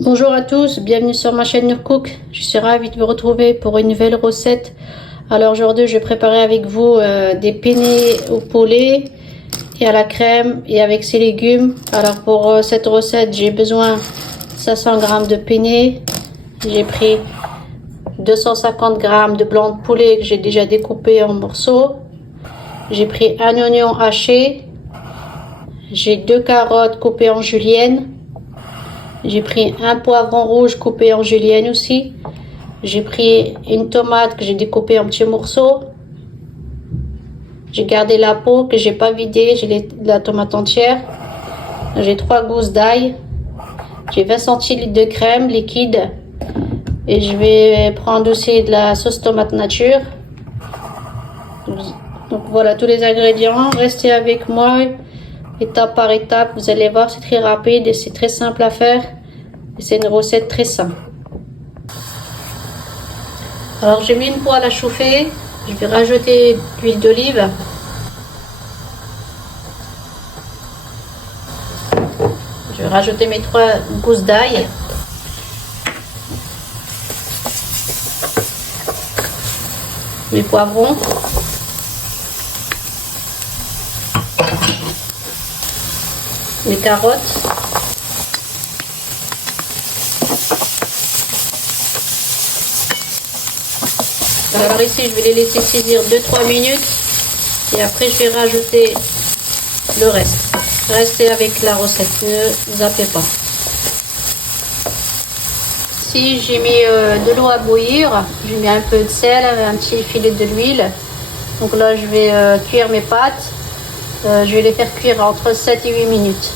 Bonjour à tous, bienvenue sur ma chaîne Nurcook. Je suis ravie de vous retrouver pour une nouvelle recette. Alors aujourd'hui, je vais préparer avec vous des penne au poulet et à la crème et avec ses légumes. Alors pour cette recette, j'ai besoin 500 g de penne. J'ai pris 250 g de blanc de poulet que j'ai déjà découpé en morceaux. J'ai pris un oignon haché. J'ai 2 carottes coupées en julienne. J'ai pris un poivron rouge coupé en julienne aussi. J'ai pris une tomate que j'ai découpée en petits morceaux. J'ai gardé la peau que j'ai pas vidée. J'ai la tomate entière. J'ai 3 gousses d'ail. J'ai 20 centilitres de crème liquide. Et je vais prendre aussi de la sauce tomate nature. Donc voilà tous les ingrédients. Restez avec moi. Étape par étape, vous allez voir, c'est très rapide et c'est très simple à faire. C'est une recette très simple. Alors j'ai mis une poêle à chauffer. Je vais rajouter de l'huile d'olive. Je vais rajouter mes 3 gousses d'ail. Mes poivrons. Les carottes, alors ici je vais les laisser saisir 2-3 minutes et après je vais rajouter le reste. Restez avec la recette, ne zappez pas. Ici j'ai mis de l'eau à bouillir, j'ai mis un peu de sel, un petit filet de l'huile. Donc là je vais cuire mes pâtes. Je vais les faire cuire entre 7 et 8 minutes.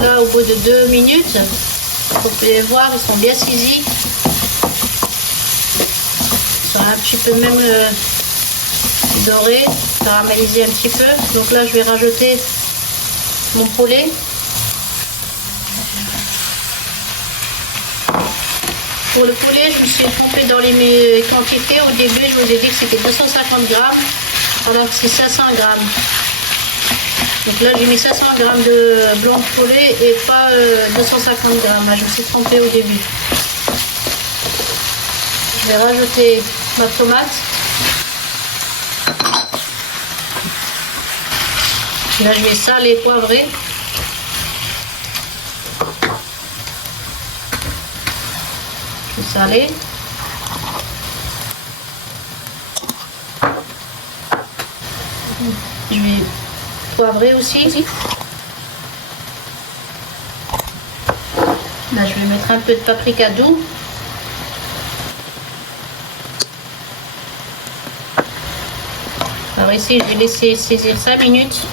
Là, au bout de 2 minutes, vous pouvez voir, ils sont bien saisis. Ils sont un petit peu même dorés, caramélisés un petit peu. Donc là, je vais rajouter mon poulet. Pour le poulet, je me suis trompée dans les quantités. Au début, je vous ai dit que c'était 250 g, alors que c'est 500 g. Donc là, j'ai mis 500 g de blanc de poulet et pas 250 g. Je me suis trompée au début. Je vais rajouter ma tomate. Là, je vais saler, poivrer. Salé. Je vais poivrer aussi. Là, je vais mettre un peu de paprika doux. Alors ici, je vais laisser saisir 5 minutes.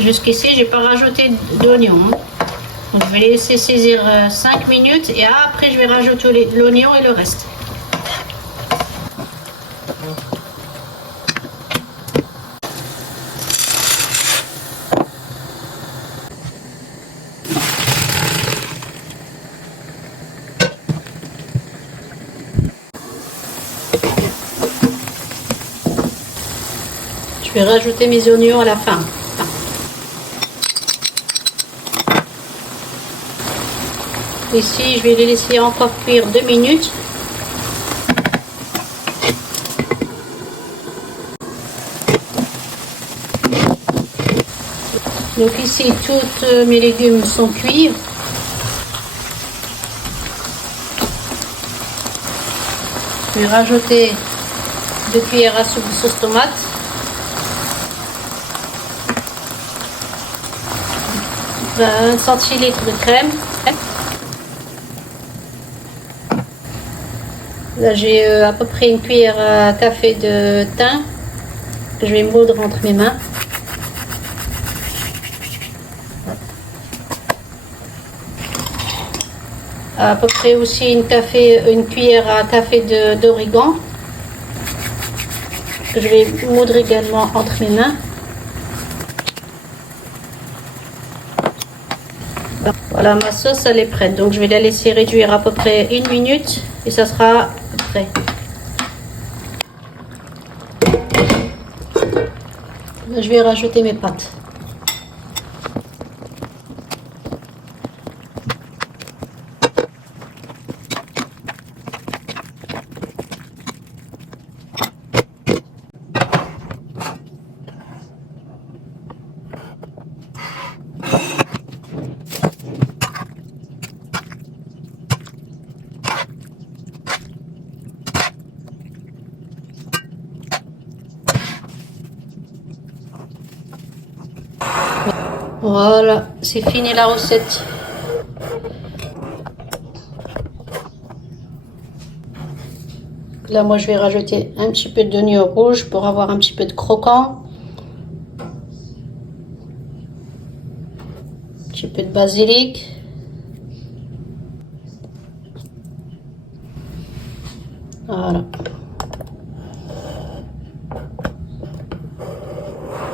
Jusqu'ici, j'ai pas rajouté d'oignon. Donc, je vais les laisser saisir 5 minutes et après je vais rajouter l'oignon et le reste. Je vais rajouter mes oignons à la fin. Ici, je vais les laisser encore cuire 2 minutes. Donc ici, tous mes légumes sont cuits. Je vais rajouter 2 cuillères à soupe de sauce tomate. Un centilitre de crème. Là, j'ai à peu près une cuillère à café de thym que je vais moudre entre mes mains. À peu près aussi une cuillère à café d'origan que je vais moudre également entre mes mains. Voilà, ma sauce elle est prête, donc je vais la laisser réduire à peu près 1 minute et ça sera prêt. Je vais rajouter mes pâtes. Voilà, c'est fini la recette. Là, moi, je vais rajouter un petit peu d'oignon rouge pour avoir un petit peu de croquant. Un petit peu de basilic. Voilà.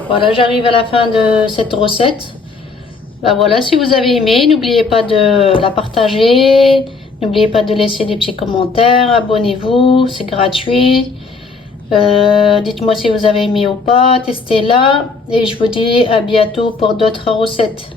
Voilà, j'arrive à la fin de cette recette. Ben voilà, si vous avez aimé, n'oubliez pas de la partager. N'oubliez pas de laisser des petits commentaires. Abonnez-vous, c'est gratuit. Dites-moi si vous avez aimé ou pas. Testez-la. Et je vous dis à bientôt pour d'autres recettes.